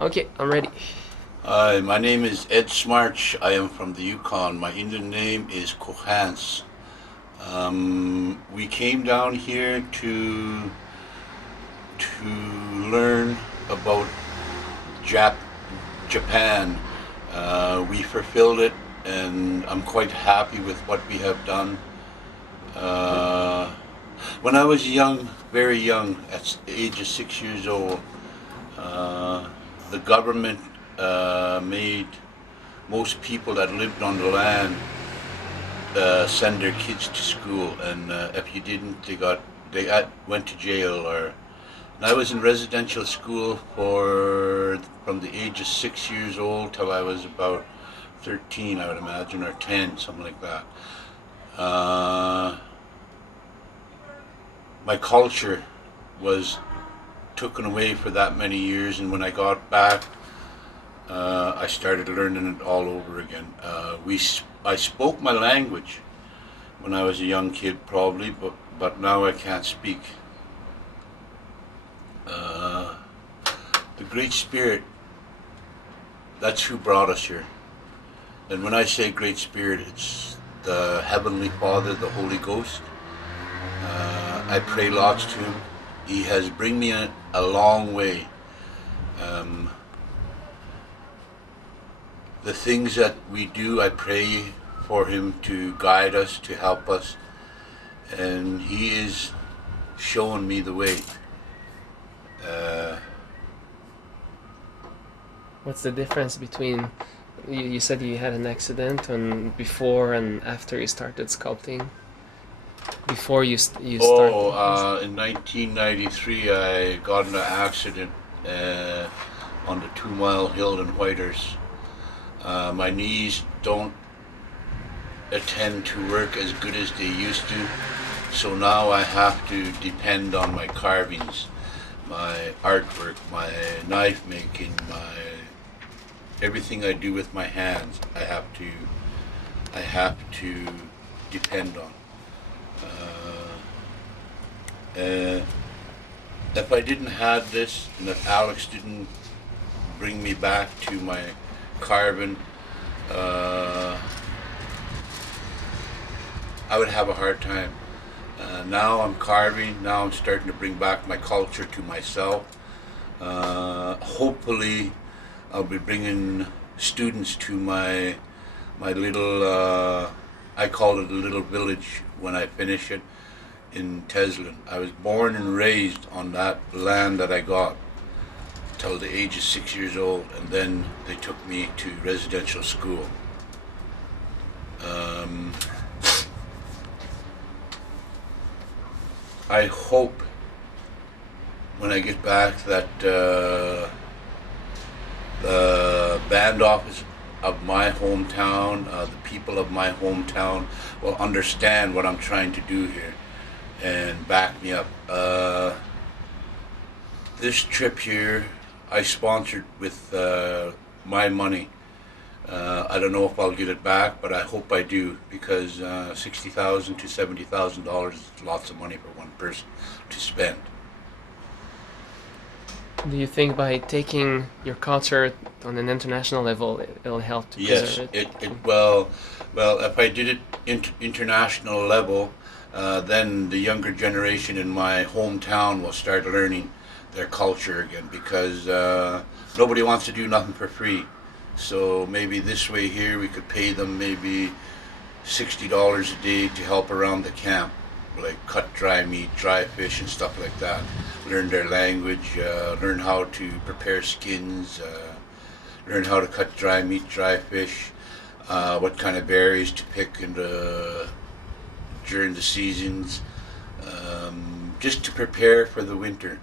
Okay, I'm ready. Hi, my name is Ed Smarch. I am from the Yukon. My Indian name is Kohans. We came down here to learn about Jap- Japan. We fulfilled it, and I'm quite happy with what we have done. Uh, when I was young, very young, at the age of 6 years old, uh, the government made most people that lived on the land send their kids to school, and if you didn't, went to jail. Or and I was in residential school for from the age of 6 years old till I was about 13, I would imagine, or 10, something like that. Uh, my culture was taken away for that many years, and when I got back, I started learning it all over again. I spoke my language when I was a young kid, probably, but now I can't speak. Uh, the Great Spirit, that's who brought us here. And when I say Great Spirit, it's the Heavenly Father, the Holy Ghost. I pray lots to Him. He has bring me a long way. Um, the things that we do, I pray for Him to guide us, to help us, and He is showing me the way. What's the difference between you said you had an accident and before and after you started sculpting? Before you started. In 1993, I got in an accident on the 2 Mile Hill in Whitehorse. My knees don't attend to work as good as they used to, so now I have to depend on my carvings, my artwork, my knife making, my everything I do with my hands. I have to depend on. If I didn't have this, and if Alex didn't bring me back to my carving, I would have a hard time. Now I'm carving. Now I'm starting to bring back my culture to myself. Hopefully, I'll be bringing students to my little. I call it a little village when I finish it in Teslin. I was born and raised on that land that I got till the age of 6 years old, and then they took me to residential school. I hope when I get back that the band office of my hometown, the people of my hometown will understand what I'm trying to do here and back me up. This trip here I sponsored with my money. I don't know if I'll get it back, but I hope I do, because $60,000 to $70,000 is lots of money for one person to spend. Do you think by taking your culture on an international level, it'll help to Yes, preserve it? well, if I did it international level, then the younger generation in my hometown will start learning their culture again, because nobody wants to do nothing for free. So maybe this way here we could pay them maybe $60 a day to help around the camp, like cut dry meat, dry fish, and stuff like that. Learn their language, learn how to prepare skins, learn how to cut dry meat, dry fish, what kind of berries to pick during the seasons, just to prepare for the winter,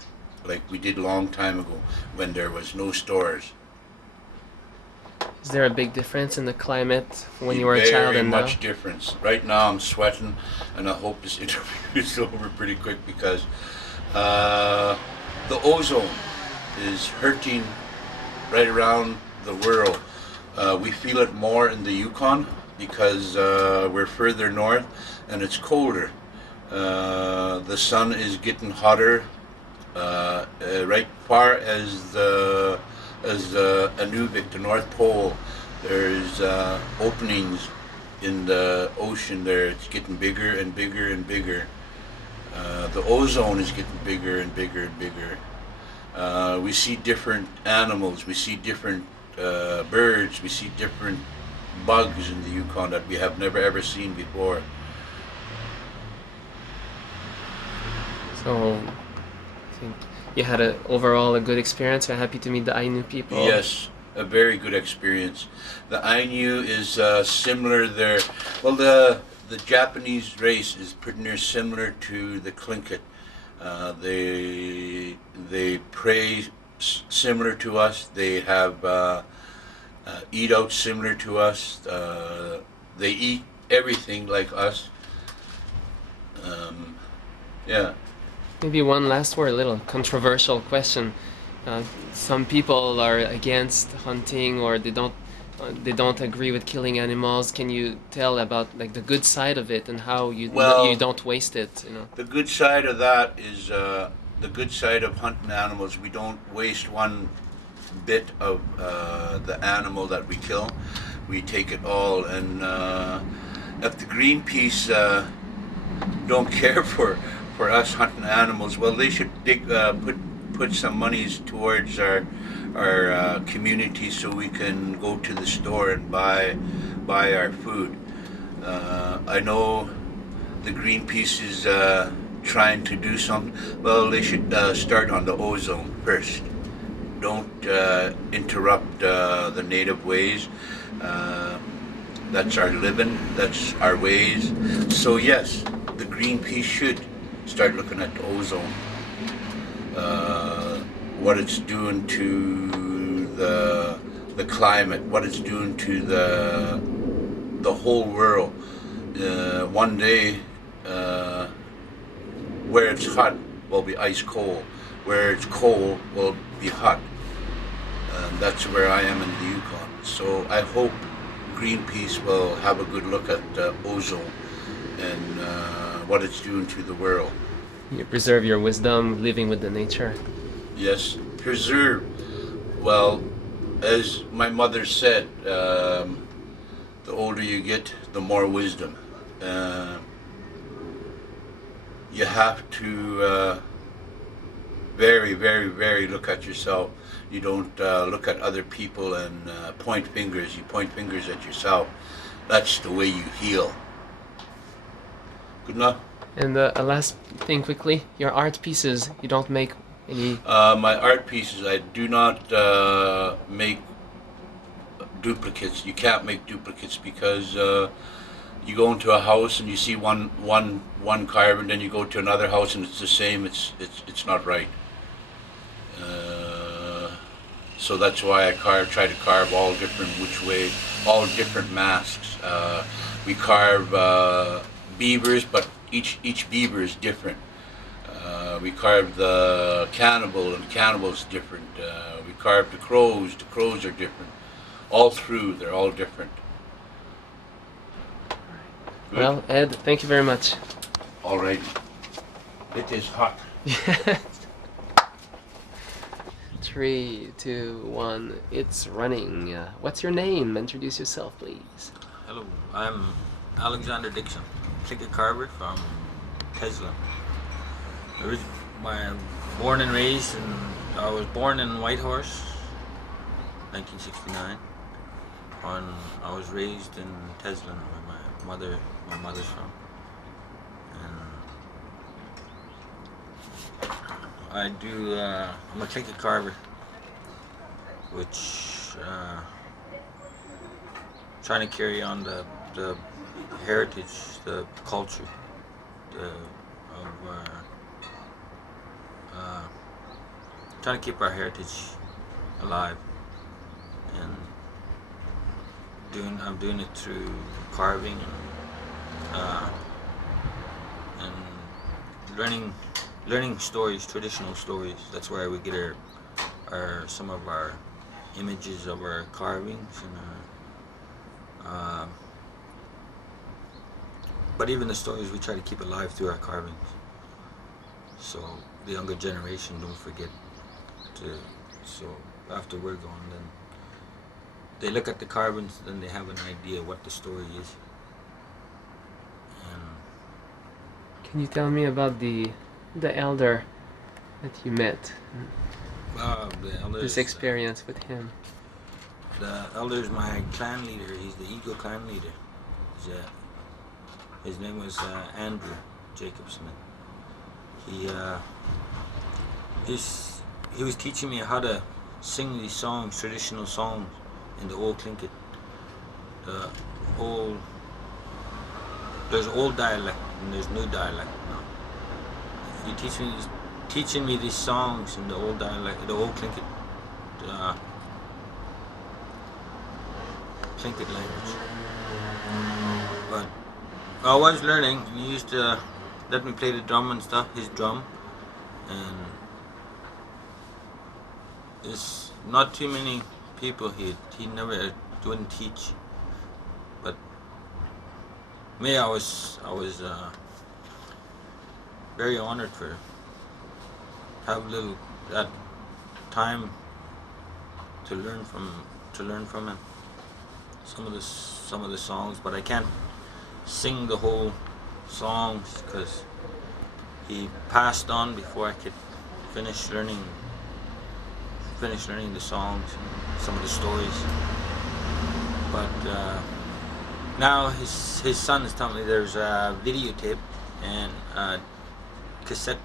like we did a long time ago when there was no stores. Is there a big difference in the climate when you were a child Very and now? much difference. Right now I'm sweating, and I hope this interview is over pretty quick, because the ozone is hurting right around the world. We feel it more in the Yukon because we're further north and it's colder. The sun is getting hotter right far as Inuvik, the North Pole, there's openings in the ocean there. It's getting bigger and bigger and bigger. The ozone is getting bigger and bigger and bigger. We see different animals, we see different birds, we see different bugs in the Yukon that we have never ever seen before. So, I think you had overall a good experience. You're happy to meet the Ainu people. Yes, a very good experience. The Ainu is similar there. Well, the Japanese race is pretty near similar to the Klinket. They pray similar to us. They have eat out similar to us. They eat everything like us. Yeah. Maybe one last word, a little controversial question. Some people are against hunting, or they don't agree with killing animals. Can you tell about like the good side of it and how you don't waste it? You know. The good side of that is the good side of hunting animals. We don't waste one bit of the animal that we kill. We take it all, and if the Greenpeace don't care for us hunting animals, well, they should put some monies towards our community so we can go to the store and buy our food. I know the Greenpeace is trying to do something. Well, they should start on the ozone first. Don't interrupt the native ways. That's our living, that's our ways. So yes, the Greenpeace should start looking at the ozone. What it's doing to the climate, what it's doing to the whole world. One day, where it's hot will be ice cold. Where it's cold will be hot. That's where I am in the Yukon. So I hope Greenpeace will have a good look at ozone and what it's doing to the world. You preserve your wisdom, living with the nature. Yes, preserve. Well, as my mother said, the older you get, the more wisdom. You have to very, very, very look at yourself. You don't look at other people and point fingers. You point fingers at yourself. That's the way you heal. Good enough? And a last thing quickly, your art pieces, you don't make any... My art pieces, I do not make duplicates. You can't make duplicates because you go into a house and you see one carve, and then you go to another house and it's the same. It's not right. So that's why I try to carve all different which way, all different masks. We carve beavers, but each beaver is different. We carved the cannibal, and the cannibal is different. We carved the crows are different. All through, they're all different. Good. Well, Ed, thank you very much. All right. It is hot. Yes. 3, 2, 1, it's running. What's your name? Introduce yourself, please. Hello, I'm Alexander Dickson, Klinket carver from Tesla. Born and raised, and I was born in Whitehorse, 1969. I was raised in Tesla, where my mother's from. And I'm a Klinket carver, which trying to carry on the heritage, the culture, trying to keep our heritage alive, and I'm doing it through carving and learning stories, traditional stories. That's where we get some of our images of our carvings, and but even the stories we try to keep alive through our carvings, so the younger generation don't forget to So after we're gone, then they look at the carvings, then they have an idea what the story is. And Can you tell me about the elder that you met? the elders, This experience with him. The elder is my clan leader. He's the Eagle clan leader. His name was Andrew Jacobson. He was teaching me how to sing these songs, traditional songs, in the old Klinket. There's old dialect and there's new dialect now. He teaching me these songs in the old dialect, the old Klinket language. But I was learning. He used to let me play the drum and stuff, his drum, and it's not too many people he never wouldn't teach. But me, I was very honored for have that time to learn from him some of the songs, but I can't sing the whole songs because he passed on before I could finish learning the songs and some of the stories. But now his son is telling me there's a videotape and a cassette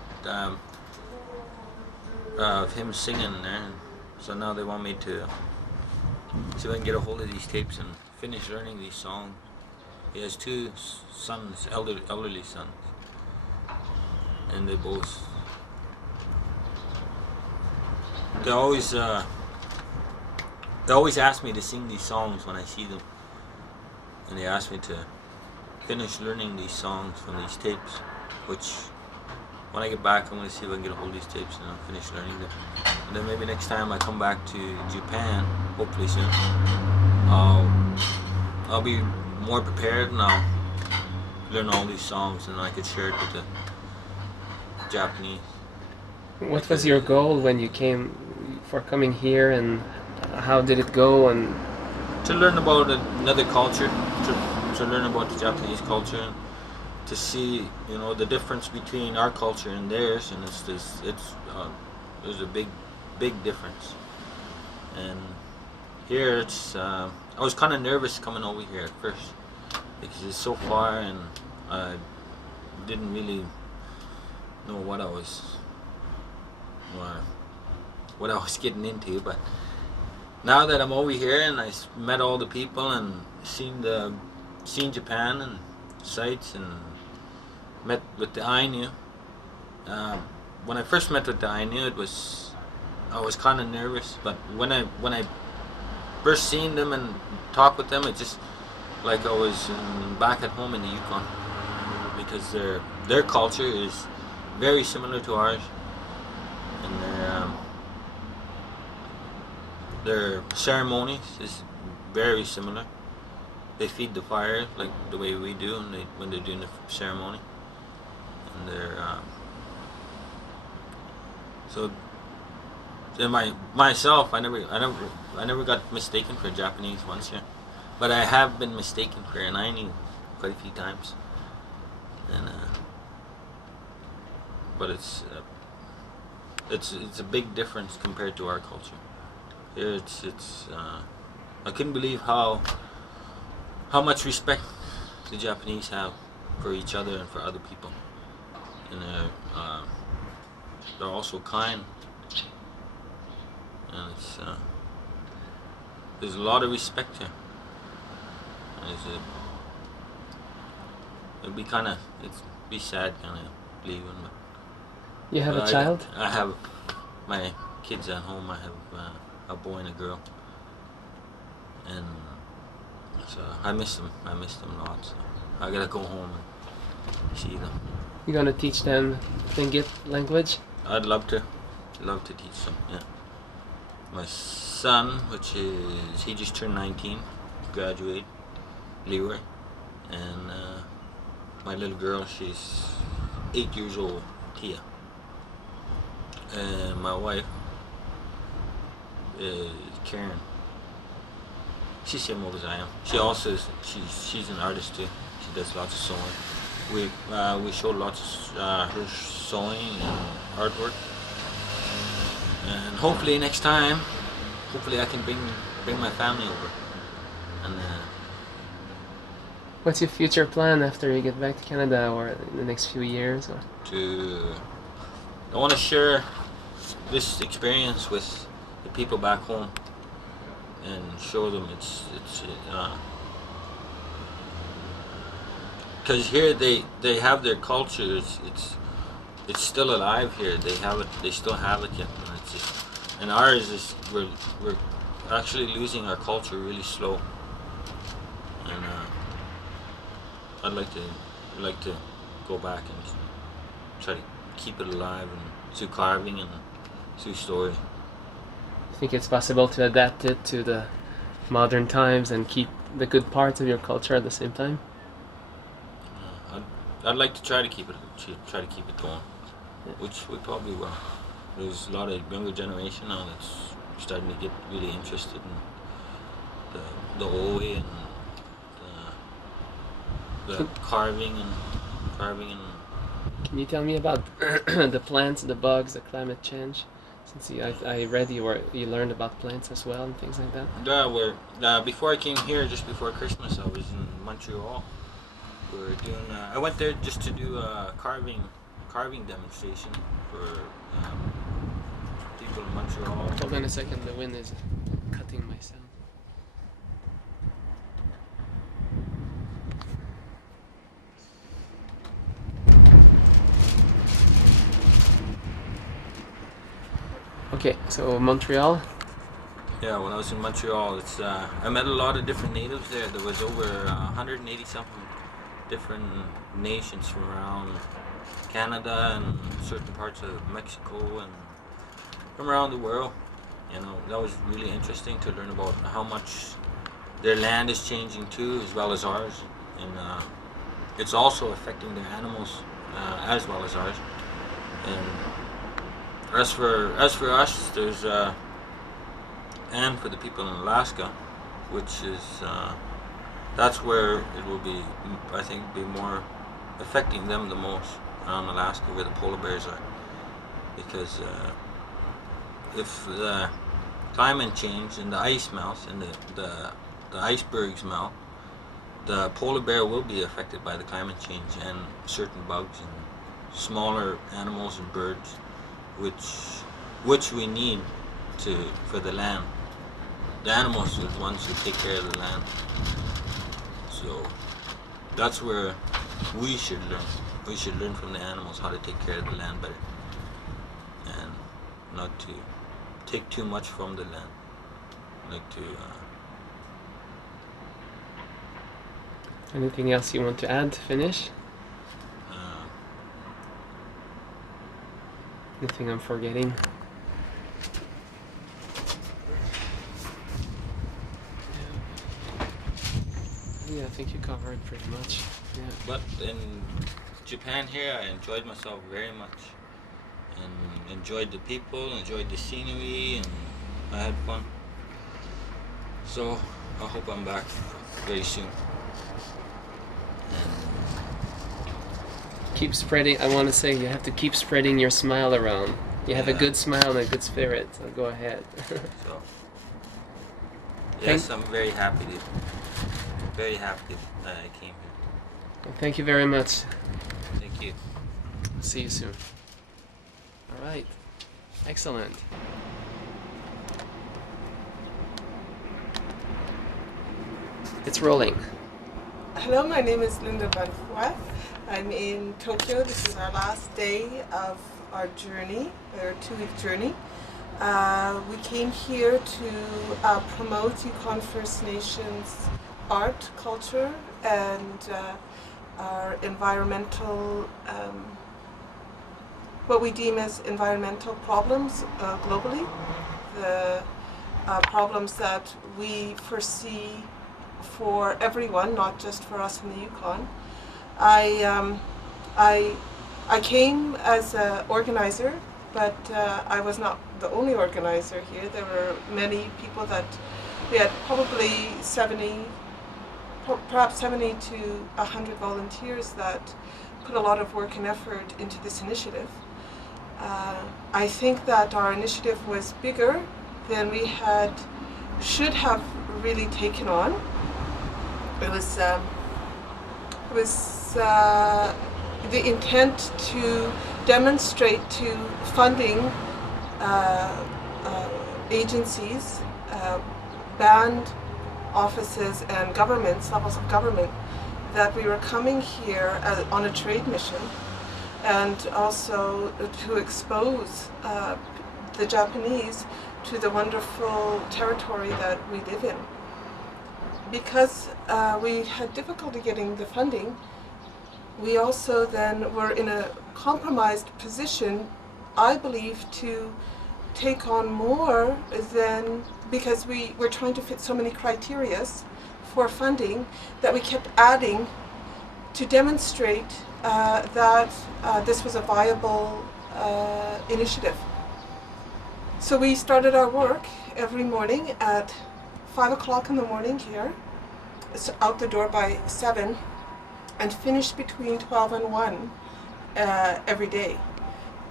of him singing there. So now they want me to see if I can get a hold of these tapes and finish learning these songs. He has two sons, elderly sons, and they always ask me to sing these songs when I see them, and they ask me to finish learning these songs from these tapes, which when I get back I'm going to see if I can get a hold of these tapes and I'll finish learning them. And then maybe next time I come back to Japan, hopefully soon, I'll be more prepared and I'll learn all these songs and I could share it with the Japanese. What was your goal when you came for coming here, and how did it go? And to learn about another culture, to learn about the Japanese culture, and to see, you know, the difference between our culture and theirs, and there's a big difference. And here I was kind of nervous coming over here at first because it's so far and I didn't really know what I was getting into. But now that I'm over here and I met all the people and seen Japan and sights and met with the Ainu. When I first met with the Ainu, I was kind of nervous, but when I first seen them and talked with them, it's just like I was back at home in the Yukon, because their culture is very similar to ours, and their ceremonies is very similar. They feed the fire like the way we do, and when they're doing the ceremony, and so. And myself, I never got mistaken for Japanese once here, but I have been mistaken for an Ainu quite a few times, and but it's a big difference compared to our culture. Here I couldn't believe how much respect the Japanese have for each other and for other people, and they're also kind. And there's a lot of respect here. It'd be sad kind of leaving. But you have a child? I have my kids at home. I have a boy and a girl, and so I miss them. I miss them a lot. So I gotta go home and see them. You gonna teach them Tlingit language? I'd love to teach them. Yeah. My son, he just turned 19, graduate, Leroy, and my little girl, she's 8 years old, Tia, and my wife, Karen. She's same old as I am. She also is, she's an artist too. She does lots of sewing. We show lots of her sewing and artwork. And hopefully next time, hopefully I can bring my family over. And What's your future plan after you get back to Canada, or in the next few years? Or? I want to share this experience with the people back home and show them it's because here they have their cultures. It's still alive here. They have it. They still have it yet, and it's just, and ours is we're actually losing our culture really slow. And I'd like to go back and try to keep it alive and through carving and through story. I think it's possible to adapt it to the modern times and keep the good parts of your culture at the same time. I'd like to try to keep it going, Yeah. which we probably will. There's a lot of younger generation now that's starting to get really interested in the oe and the carving and. Can you tell me about the plants, the bugs, the climate change? Since I read you learned about plants as well and things like that. Yeah, before I came here, just before Christmas, I was in Montreal. We were doing. I went there just to do a carving demonstration for people in Montreal. Hold on a second, the wind is cutting my sound. Okay, so Montreal. Yeah, when I was in Montreal, it's I met a lot of different natives there. There was over 180 something different nations from around Canada and certain parts of Mexico and from around the world. You know, that was really interesting to learn about how much their land is changing too, as well as ours, and it's also affecting their animals as well as ours. And as for us, there's and for the people in Alaska, which is that's where it will be, I think, be more affecting them the most around Alaska, where the polar bears are, because if the climate change and the ice melts and the icebergs melt, the polar bear will be affected by the climate change and certain bugs and smaller animals and birds, which we need for the land. The animals are the ones who take care of the land. So that's where we should learn. We should learn from the animals how to take care of the land better, and not to take too much from the land. Like to. Anything else you want to add to finish? Anything I'm forgetting? Yeah, I think you covered pretty much. Yeah. But in Japan here, I enjoyed myself very much, and enjoyed the people, enjoyed the scenery, and I had fun. So I hope I'm back very soon. Keep spreading. I want to say you have to keep spreading your smile around. You have a good smile and a good spirit, so go ahead. So yes, I'm very happy that I came here. Well, thank you very much. Thank you. See you soon. All right. Excellent. It's rolling. Hello, my name is Linda Bonneyfoy. I'm in Tokyo. This is our last day of our journey, our 2-week journey. We came here to promote Yukon First Nations art, culture, and our environmental, what we deem as environmental problems globally. The problems that we foresee for everyone, not just for us in the Yukon. I came as an organizer but I was not the only organizer here. There were many people that we had probably 70, perhaps 70 to 100 volunteers that put a lot of work and effort into this initiative. I think that our initiative was bigger than we should have really taken on. It was the intent to demonstrate to funding agencies, band offices and governments, levels of government, that we were coming here on a trade mission, and also to expose the Japanese to the wonderful territory that we live in. Because we had difficulty getting the funding, we also then were in a compromised position, I believe, to take on more than, because we were trying to fit so many criteria for funding that we kept adding to demonstrate that this was a viable initiative. So we started our work every morning at 5 o'clock in the morning here, so out the door by 7, and finished between 12 and 1 every day.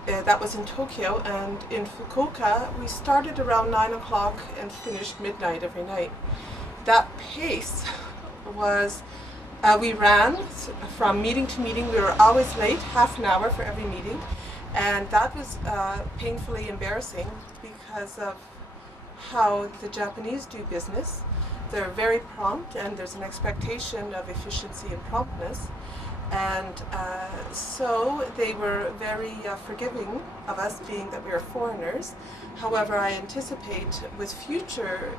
That was in Tokyo, and in Fukuoka we started around 9 o'clock and finished midnight every night. That pace was, we ran from meeting to meeting. We were always late, half an hour for every meeting, and that was painfully embarrassing because of how the Japanese do business. They're very prompt, and there's an expectation of efficiency and promptness. And so they were very forgiving of us, being that we are foreigners. However, I anticipate with future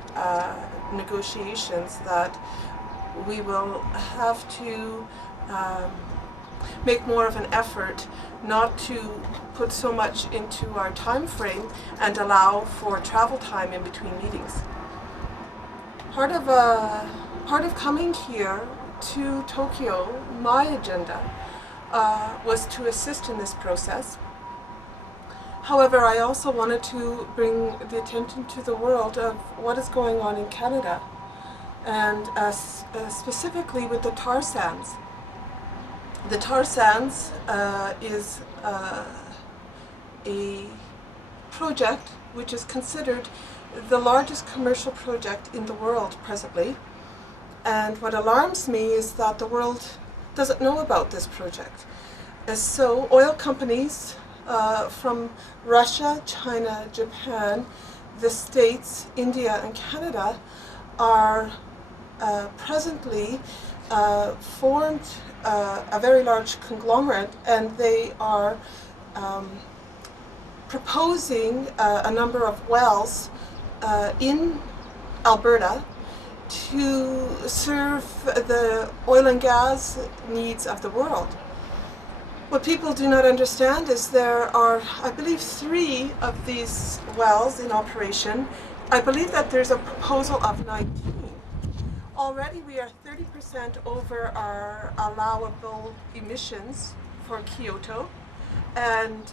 negotiations that we will have to make more of an effort not to put so much into our time frame and allow for travel time in between meetings. Part of coming here to Tokyo, my agenda was to assist in this process. However, I also wanted to bring the attention to the world of what is going on in Canada, and specifically with the tar sands. The tar sands is a project which is considered the largest commercial project in the world presently. And what alarms me is that the world doesn't know about this project. So oil companies from Russia, China, Japan, the States, India, and Canada are presently formed a very large conglomerate, and they are proposing a number of wells in Alberta to serve the oil and gas needs of the world. What people do not understand is there are, I believe, 3 of these wells in operation. I believe that there's a proposal of 19. Already we are 30% over our allowable emissions for Kyoto, and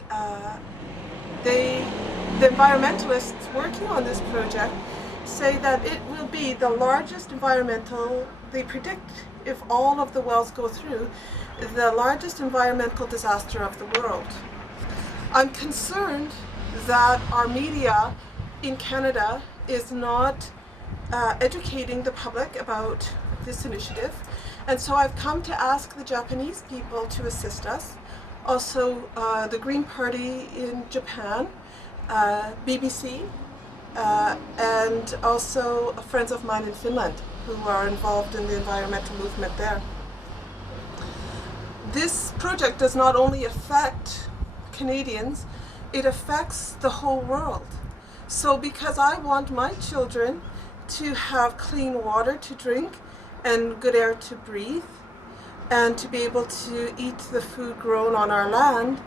the environmentalists working on this project say that it will be the largest environmental, they predict, if all of the wells go through, the largest environmental disaster of the world. I'm concerned that our media in Canada is not educating the public about this initiative, and so I've come to ask the Japanese people to assist us. Also the Green Party in Japan, BBC, and also friends of mine in Finland who are involved in the environmental movement there. This project does not only affect Canadians, it affects the whole world. So because I want my children to have clean water to drink and good air to breathe, and to be able to eat the food grown on our land,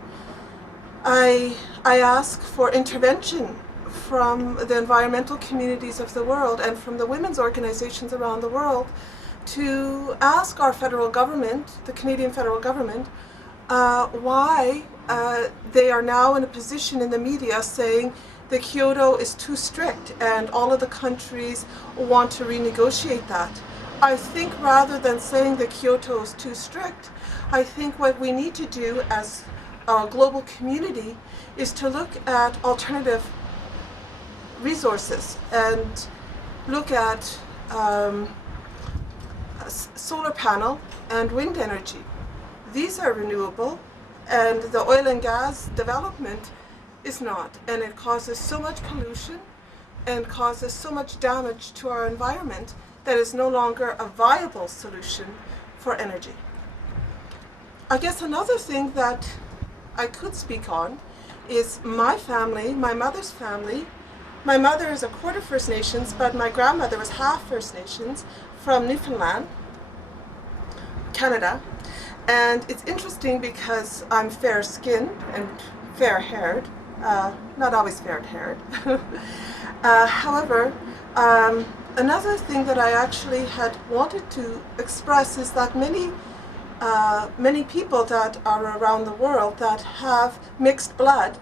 I ask for intervention from the environmental communities of the world and from the women's organizations around the world to ask our federal government, the Canadian federal government, why they are now in a position in the media saying the Kyoto is too strict and all of the countries want to renegotiate that. I think rather than saying that Kyoto is too strict, I think what we need to do as a global community is to look at alternative resources and look at solar panel and wind energy. These are renewable, and the oil and gas development is not, and it causes so much pollution and causes so much damage to our environment that is no longer a viable solution for energy. I guess another thing that I could speak on is my family, my mother's family. My mother is a quarter First Nations, but my grandmother was half First Nations from Newfoundland, Canada. And it's interesting because I'm fair-skinned and fair-haired, not always fair-haired. However, another thing that I actually had wanted to express is that many people that are around the world that have mixed blood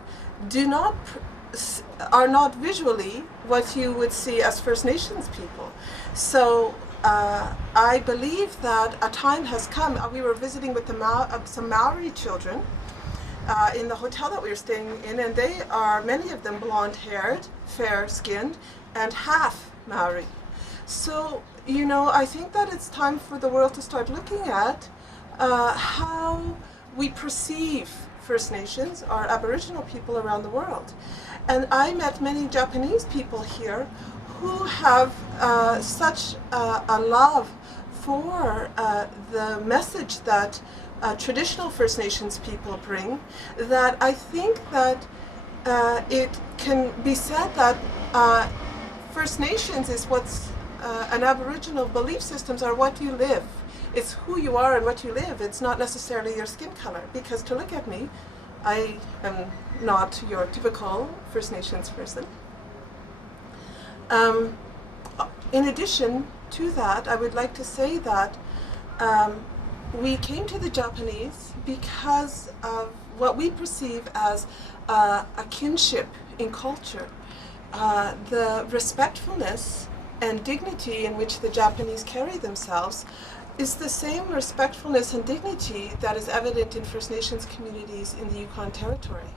are not visually what you would see as First Nations people. So I believe that a time has come. We were visiting with some Maori children in the hotel that we were staying in, and they are, many of them, blonde-haired, fair-skinned, and half Maori. So, you know, I think that it's time for the world to start looking at how we perceive First Nations or Aboriginal people around the world. And I met many Japanese people here who have such a love for the message that traditional First Nations people bring, that I think that it can be said that First Nations is what's an Aboriginal belief systems are what you live. It's who you are and what you live. It's not necessarily your skin color, because to look at me, I am not your typical First Nations person. In addition to that, I would like to say that we came to the Japanese because of what we perceive as a kinship in culture. The respectfulness and dignity in which the Japanese carry themselves is the same respectfulness and dignity that is evident in First Nations communities in the Yukon Territory.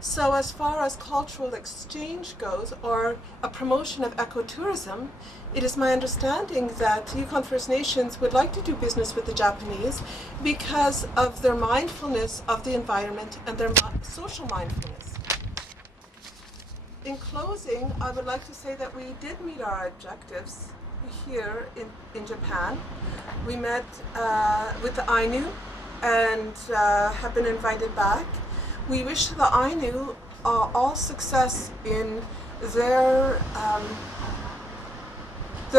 So as far as cultural exchange goes, or a promotion of ecotourism, it is my understanding that Yukon First Nations would like to do business with the Japanese because of their mindfulness of the environment and their social mindfulness. In closing, I would like to say that we did meet our objectives here in Japan. We met with the Ainu and have been invited back. We wish the Ainu all success in their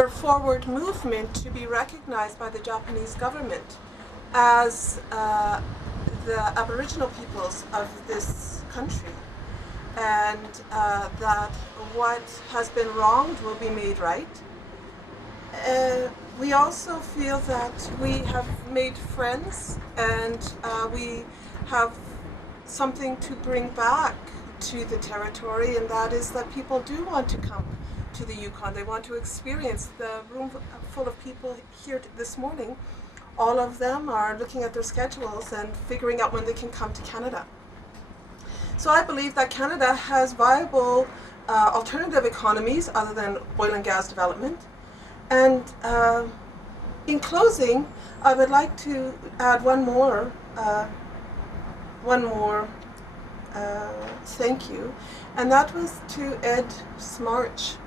forward movement to be recognized by the Japanese government as the Aboriginal peoples of this country, and that what has been wronged will be made right. We also feel that we have made friends, and we have something to bring back to the territory, and that is that people do want to come to the Yukon. They want to experience the room full of people here this morning. All of them are looking at their schedules and figuring out when they can come to Canada. So I believe that Canada has viable alternative economies other than oil and gas development. And in closing, I would like to add one more thank you, and that was to Ed Smarch.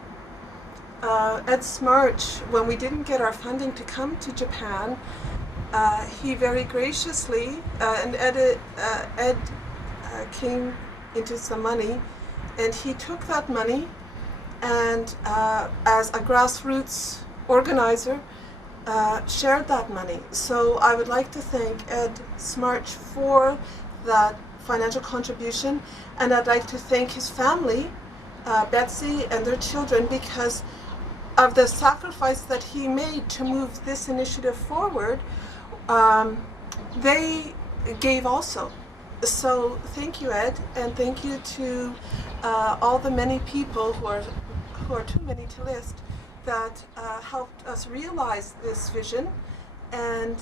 Ed Smarch, when we didn't get our funding to come to Japan, he very graciously, and Ed came into some money, and he took that money and as a grassroots organizer shared that money. So I would like to thank Ed Smarch for that financial contribution, and I'd like to thank his family, Betsy and their children, because of the sacrifice that he made to move this initiative forward. They gave also. So thank you, Ed, and thank you to all the many people who are too many to list that helped us realize this vision. And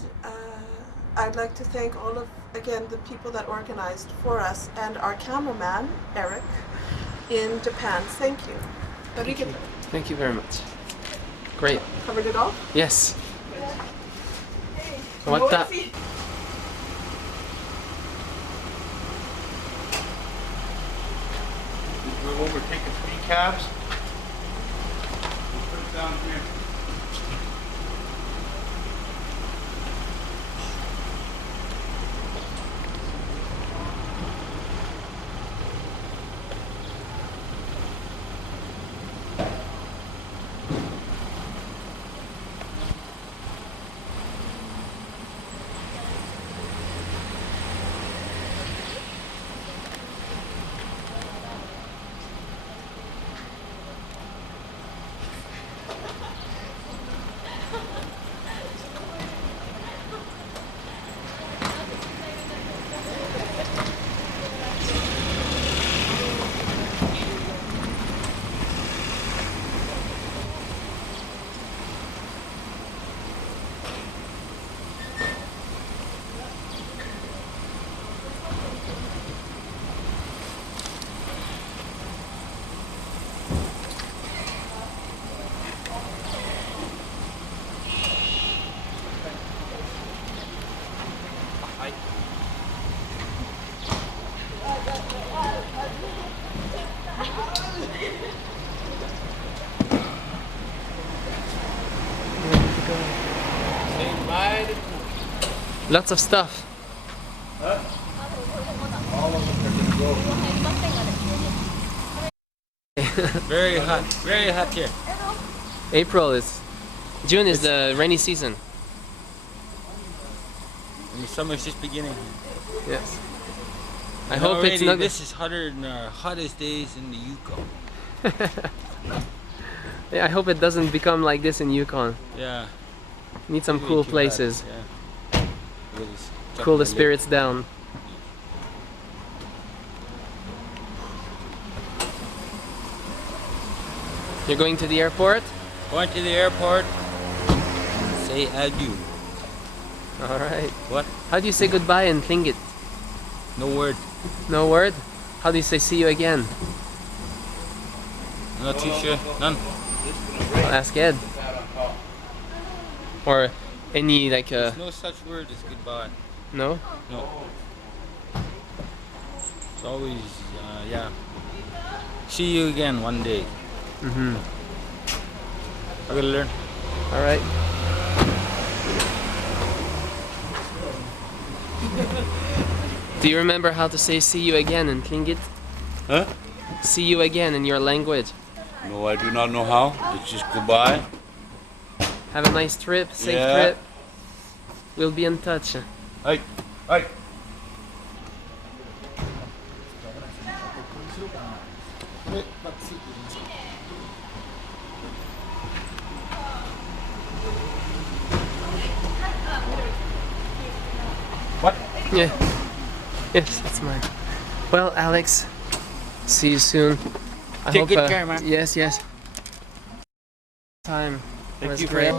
I'd like to thank all of, again, the people that organized for us and our cameraman, Eric, in Japan. Thank you. Thank you very much. Great. Covered it all? Yes. Hey, What the? We're taking 3 cabs. We'll put it down here. Lots of stuff. Huh? All of them are gonna go. Very hot here. June is the rainy season. And the summer's just beginning. Yes. I And hope already it's not. This is hotter than our hottest days in the Yukon. Yeah, I hope it doesn't become like this in Yukon. Yeah. Need some Really cool too places. hot, yeah. Really Cool the chocolate spirits down. You're going to the airport? lip. Going to the airport. Say adieu. Alright. What? How do you say goodbye in Tlingit? No word. No word? How do you say see you again? I'm not too sure. None. I'll ask Ed. Or any like There's no such word as goodbye. no? No. It's always, yeah. See you again one day. Mm-hmm. I gotta learn. Alright. Do you remember how to say see you again in Tlingit? Huh? See you again in your language. No, I do not know how. It's just goodbye. Have a nice trip, safe Yeah. trip. We'll be in touch. Hey, hey. What? Yeah. Yes, that's mine. Well, Alex, see you soon. I Take hope, good care, man. Yes, yes. Time Thank was you for great.